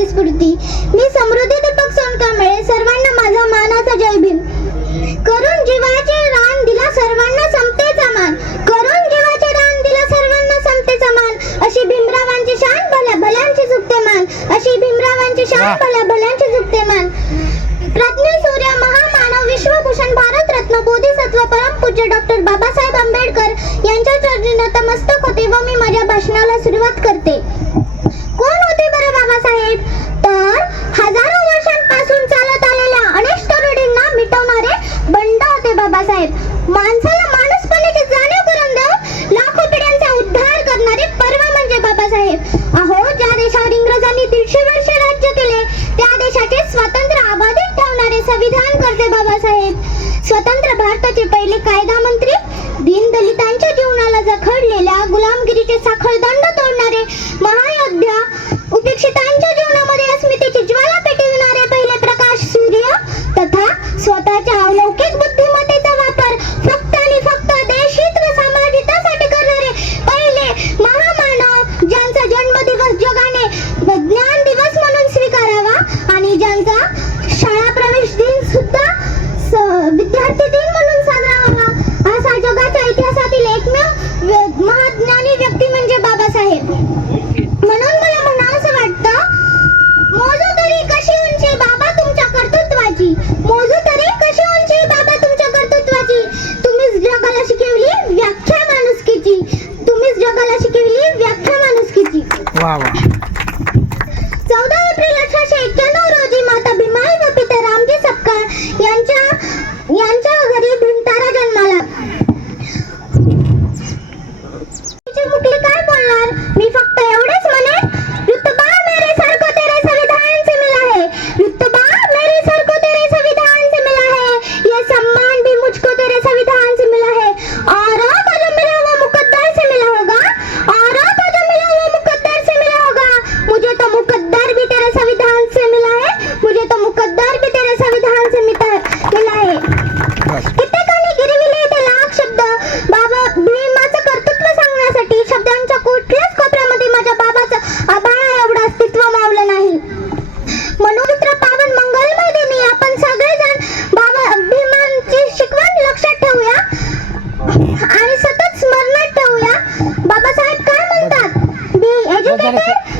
आपली स्फूर्ती. मी समृद्धी दीपक सोनकांबळे सर्वांना माझा मानाचा जय भीम. करून जीवाचे रान दिला सर्वांना समतेचा मान करून जीवाचे रान दिला सर्वांना समतेचा मान अशी भीमरावांची शान भल्या भल्यांची चुकते मान. अशी भीमरावांची शान. भल्या भल्यांची चुकते मान. प्रज्ञ सूर्य महामानव विश्वभूषण भारतरत्न बोधिसत्व परमपूज्य डॉक्टर बाबासाहेब आंबेडकर यांच्या चरणी नतमस्तक होते व मी माझ्या भाषणाला सुरुवात करते. अहो ज्या देशावर इंग्रजांनी दीडशे वर्ष राज्य केले त्या देशाचे स्वातंत्र्य अबाधित ठेवणारे संविधान करते बाबासाहेब. स्वतंत्र भारताचे पहिले कायदा मंत्री दीनदलितांच्या जीवनाला जखडलेल्या गुलामगिरीचे साखळ आणि शाळा प्रवेश दिन सुद्धा विद्यार्थी दिन म्हणून साजरा व्हावा. असा जगाच्या इतिहासातील एकमेव महाज्ञानी व्यक्ती म्हणजे बाबासाहेब. म्हणून मला म्हणावंसं वाटतं मोजू तरी कशी उंची बाबा तुमच्या कर्तृत्वाची? मोजू तरी कशी उंची बाबा तुमच्या कर्तृत्वाची? तुम्हीच जगाला शिकवली व्याख्या माणुसकीची. तुम्हीच जगाला शिकवली व्याख्या माणुसकीची. वा वा. कित्येकाने गिरविले ते लाख शब्द. बाबा भीमाचं कर्तृत्व सांगण्यासाठी शब्दांच्या कुठल्याच कोपऱ्यामध्ये माझ्या बाबाचं आभाळ एवढं अस्तित्व मावलं नाही. मनोमित्र पावन मंगलमय दिनी आपण सगळेजण बाबा भीमांची शिकवण लक्षात ठेवूया आणि सतत स्मरणात ठेवूया. बाबासाहेब काय म्हणतात? बी एज्युकेटेड